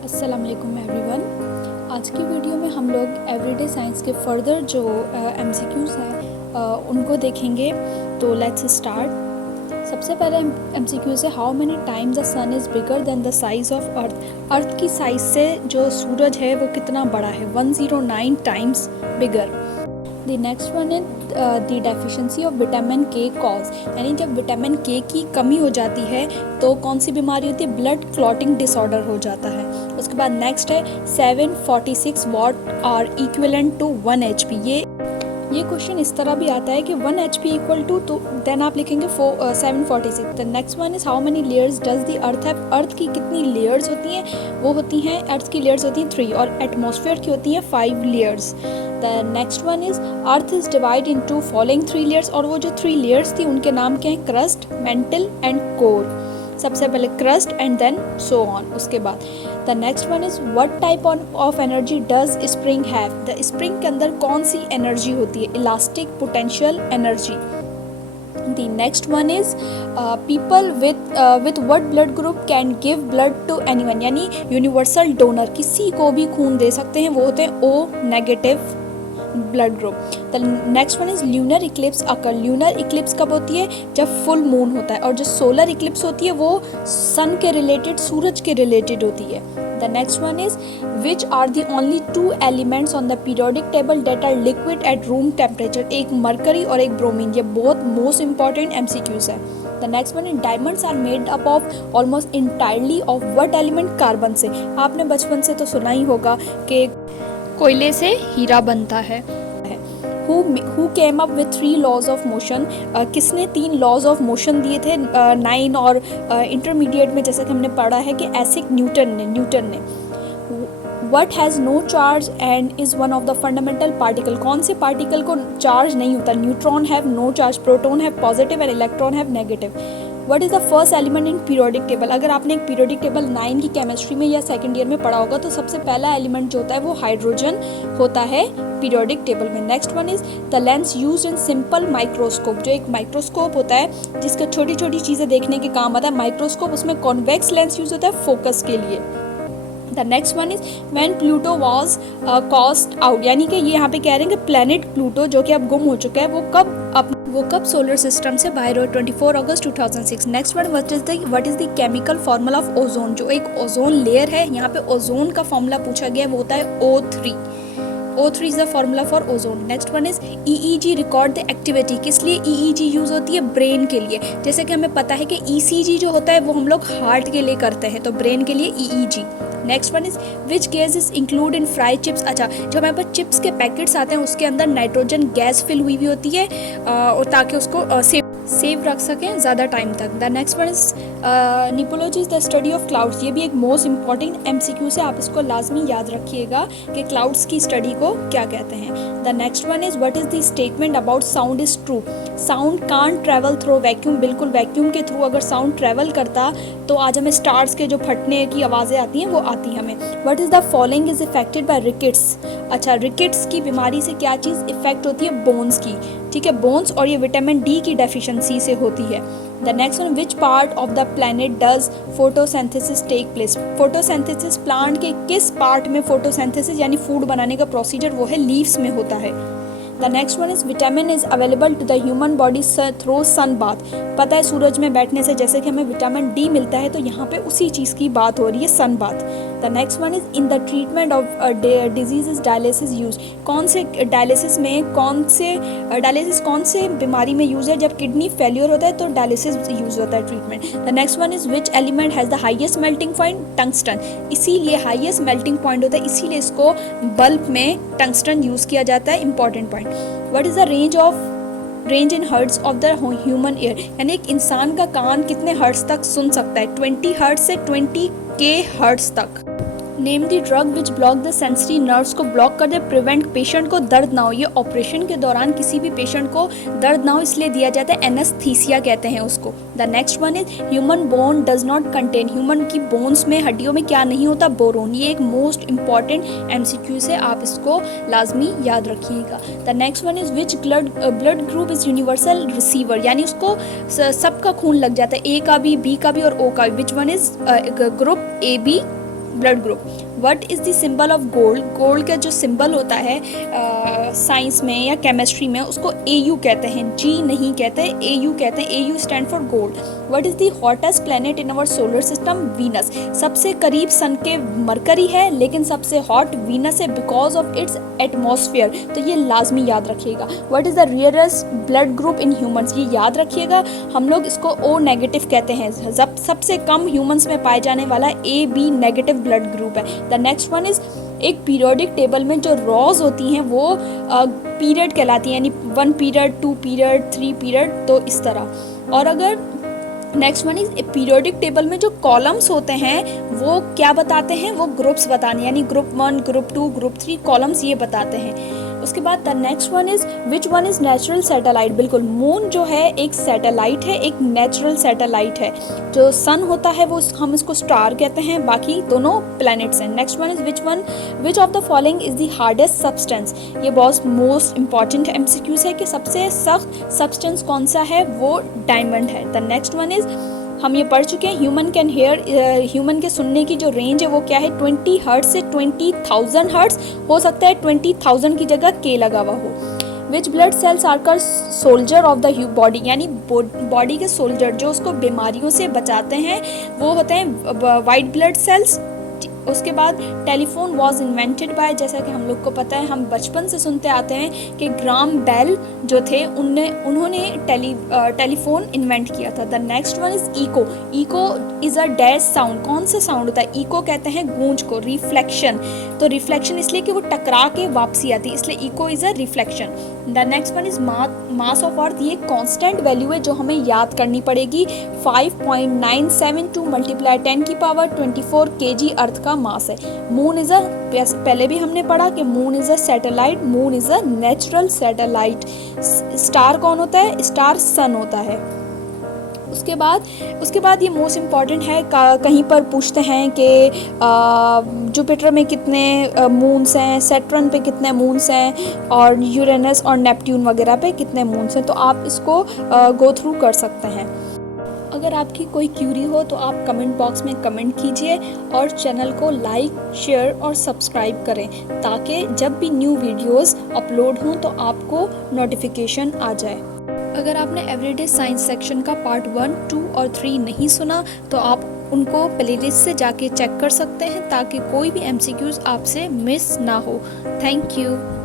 अस्सलाम वालेकुम एवरीवन। आज की वीडियो में हम लोग एवरीडे साइंस के फर्दर जो एमसीक्यूज़ हैं उनको देखेंगे। तो लेट्स स्टार्ट। सबसे पहले एमसीक्यूज़ है, how many times the sun is bigger than the size of earth. Earth की साइज़ से जो सूरज है वो कितना बड़ा है, 109 times bigger. The next one is the deficiency of vitamin के कॉज, यानी जब विटामिन के की कमी हो जाती है तो कौन सी बीमारी होती है, ब्लड क्लॉटिंग डिसऑर्डर हो जाता है। उसके बाद नेक्स्ट है 746 watt are equivalent to 1 HP। ये क्वेश्चन इस तरह भी आता है कि 1 HP इक्वल टू, तो देन आप लिखेंगे 746। The next one is how many layers does the earth have. Earth की कितनी लेयर्स होती हैं, वो होती हैं, अर्थ की लेयर्स होती हैं 3 और एटमॉस्फेयर की होती हैं 5 layers. The next one is earth is divide into following 3 layers, और वो जो 3 लेयर्स थी उनके नाम क्या हैं, क्रस्ट, मेंटल एंड कोर। सबसे पहले crust and then so on. उसके बाद the next one is what type of energy does spring have. The spring के अंदर कौन सी एनर्जी होती है, elastic potential energy. The next one is people with what blood group can give blood to anyone, यानी universal donor, किसी को भी खून दे सकते हैं, वो होते हैं O negative blood group. The next one is lunar Eclipse occur. Lunar Eclipse कब होती है, जब फुल मून होता है, और जो सोलर इक्लिप्स होती है वो सन के रिलेटेड, सूरज के रिलेटेड होती है। The next one is which are the only 2 elements on the periodic table that are liquid at room temperature. एक मरकरी और एक ब्रोमीन। ये बहुत मोस्ट इंपॉर्टेंट एमसीक्यूज है। The next one is diamonds are made up of almost entirely of what element, carbon से। आपने बचपन से तो सुना ही होगा कि कोयले से हीरा बनता है। Who came up with 3 laws of motion? किसने 3 laws of motion दिए थे 9 और इंटरमीडिएट में, जैसे कि हमने पढ़ा है कि ऐसिक न्यूटन ने। What has no charge and is one of the fundamental particle? कौन से पार्टिकल को चार्ज नहीं होता, neutron have no charge, proton have positive and electron have negative. What is the first element in periodic table? अगर आपने एक periodic table 9 की chemistry में या सेकंड ईयर में पढ़ा होगा तो सबसे पहला एलिमेंट जो होता है वो हाइड्रोजन होता है पीरियोडिक टेबल में। Next one is the lens used in simple microscope. जो एक माइक्रोस्कोप होता है जिसका छोटी छोटी चीज़ें देखने के काम आता है माइक्रोस्कोप, उसमें कॉन्वेक्स लेंस यूज होता है फोकस के लिए। The next one is when Pluto was cost out, यानी कि ये यहाँ पे कह रहे हैं कि प्लेनेट प्लूटो जो कि अब गुम हो चुका है वो कब सोलर सिस्टम से बाहर हो, 24 अगस्त 2006। Next one what is the chemical formula of ozone. जो एक ओजोन लेयर है, यहाँ पे ओजोन का फार्मूला पूछा गया है, वो होता है O3। O3 is the formula for ozone. Next one is EEG record the activity. किस लिए EEG यूज होती है, ब्रेन के लिए। जैसे कि हमें पता है कि ECG जो होता है वो हम लोग हार्ट के लिए करते हैं, तो ब्रेन के लिए EEG। Next one is which gas is include in fry chips. अच्छा, जो हमारे पास चिप्स के पैकेट्स आते हैं उसके अंदर नाइट्रोजन गैस फिल हुई होती है और ताकि उसको सेव रख सकें ज़्यादा टाइम तक। The next one is nephology is the study of clouds. ये भी एक मोस्ट इंपॉर्टेंट MCQ से, आप इसको लाजमी याद रखिएगा कि क्लाउड्स की स्टडी को क्या कहते हैं। The next one is what is the statement about sound is true. Sound can't travel through vacuum. बिल्कुल वैक्यूम के थ्रू अगर साउंड ट्रैवल करता तो आज हमें स्टार्स के जो फटने की आवाज़ें आती हैं वो आती हमें। What is the following is affected by rickets. अच्छा, रिकेट्स की बीमारी से क्या चीज़ इफेक्ट होती है, बोन्स की, ठीक है, बोन्स, और ये विटामिन D की डेफिशिएंसी से होती है। The next one which part of the planet does photosynthesis take place. Photosynthesis, plant के किस पार्ट में फोटोसिंथेसिस यानी फूड बनाने का प्रोसीजर वो है लीव्स में होता है। The next one is vitamin is available to the human body through sun bath. पता है सूरज में बैठने से जैसे कि हमें विटामिन D मिलता है, तो यहाँ पे उसी चीज़ की बात हो रही है, sun bath. The next one is in the treatment of disease is dialysis use. कौन से डायलिसिस कौन से बीमारी में यूज़ है, जब किडनी फेलियर होता है तो डायलिसिस यूज होता है treatment. The next one is which element has the highest melting point, tungsten. इसीलिए हाइएस्ट मेल्टिंग पॉइंट होता है, इसीलिए इसको बल्ब में टंगस्टन यूज़ किया जाता है। Important point. What is the range in hertz of the human ear, यानी एक इंसान का कान कितने हर्ट्ज तक सुन सकता है, 20 हर्ट्ज से 20K हर्ट्ज तक। Name the drug which block the sensory nerves, को ब्लॉक कर दे, प्रिवेंट पेशेंट को दर्द ना हो। ये ऑपरेशन के दौरान किसी भी पेशेंट को दर्द ना हो इसलिए दिया जाता है, एनेस्थीसिया कहते हैं उसको। The next one is human bone does not contain. Human की बोन्स में, हड्डियों में क्या नहीं होता, बोरोन। ये एक मोस्ट इंपॉर्टेंट MCQ से, आप इसको लाजमी याद रखिएगा। The next one is which blood group is universal receiver, यानी उसको सबका खून लग जाता है, A का भी, B का भी और O का भी। Which one is group AB blood group. What is the symbol of gold? Gold का जो सिंबल होता है साइंस में या केमिस्ट्री में उसको AU कहते हैं, G नहीं कहते, AU कहते हैं। AU stand for gold. What is the hottest planet in our solar system? Venus. सबसे करीब सन के मरकरी है, लेकिन सबसे हॉट वीनस है बिकॉज ऑफ इट्स एटमॉस्फेयर। तो ये लाजमी याद रखिएगा। What is the rarest blood group in humans? ये याद रखिएगा, हम लोग इसको O नेगेटिव कहते हैं। सबसे कम ह्यूमंस में पाए जाने वाला AB नेगेटिव ब्लड ग्रुप है। द नेक्स्ट वन इज़ एक पीरियोडिक टेबल में जो रॉज होती हैं वो पीरियड कहलाती हैं, यानी 1 पीरियड, 2 पीरियड, 3 पीरियड, तो इस तरह। और अगर next one is periodic table में जो कॉलम्स होते हैं वो क्या बताते हैं? वो ग्रुप्स बताने, यानी ग्रुप 1, ग्रुप 2, ग्रुप 3 कॉलम्स ये बताते हैं। उसके बाद the next one is which one is natural satellite? बिल्कुल, मून जो है एक सैटेलाइट है, एक नेचुरल सैटेलाइट है। जो सन होता है वो हम इसको स्टार कहते हैं, बाकी दोनों प्लैनेट्स हैं। Next one is which of the following is the hardest substance? ये बहुत मोस्ट इंपॉर्टेंट MCQs है कि सबसे सख्त सब्सटेंस कौन सा है? वो डायमंड है। द नेक्स्ट वन इज हम ये पढ़ चुके हैं, ह्यूमन कैन हेयर, ह्यूमन के सुनने की जो रेंज है वो क्या है? 20 हर्ट्ज से 20,000 हर्ट्ज। हो सकता है 20,000 की जगह K लगा हुआ हो। Which blood cells are called soldier of the body? यानी बॉडी के सोल्जर जो उसको बीमारियों से बचाते हैं वो होते हैं वाइट ब्लड सेल्स। उसके बाद टेलीफोन वॉज इन्वेंटेड बाय, जैसा कि हम लोग को पता है, हम बचपन से सुनते आते हैं कि ग्राम बेल जो थे उन्होंने टेलीफोन इन्वेंट किया था। The next one is echo. Echo is a dash sound. कौन सा साउंड होता है? इको कहते हैं गूंज को। रिफ्लेक्शन, तो रिफ्लेक्शन इसलिए कि वो टकरा के वापसी आती है, इसलिए echo is a reflection. The next one is mass of Earth. ये कांस्टेंट वैल्यू है जो हमें याद करनी पड़ेगी। 5.972 × 10⁻24 kg अर्थ का मास है। मून इज अ, पहले भी हमने पढ़ा कि moon is a satellite, moon is a natural satellite. Star कौन होता है? स्टार सन होता है। उसके बाद ये मोस्ट इम्पॉर्टेंट है, कहीं पर पूछते हैं कि जुपिटर में कितने मून्स हैं, सैटर्न पे कितने मून्स हैं, और यूरेनस और नेपट्यून वगैरह पे कितने मून्स हैं, तो आप इसको गो थ्रू कर सकते हैं। अगर आपकी कोई क्यूरी हो तो आप कमेंट बॉक्स में कमेंट कीजिए और चैनल को लाइक, शेयर और सब्सक्राइब करें ताकि जब भी न्यू वीडियोस अपलोड हों तो आपको नोटिफिकेशन आ जाए। अगर आपने एवरीडे साइंस सेक्शन का पार्ट 1, 2 और 3 नहीं सुना तो आप उनको प्लेलिस्ट से जाके चेक कर सकते हैं ताकि कोई भी MCQs आपसे मिस ना हो। Thank you.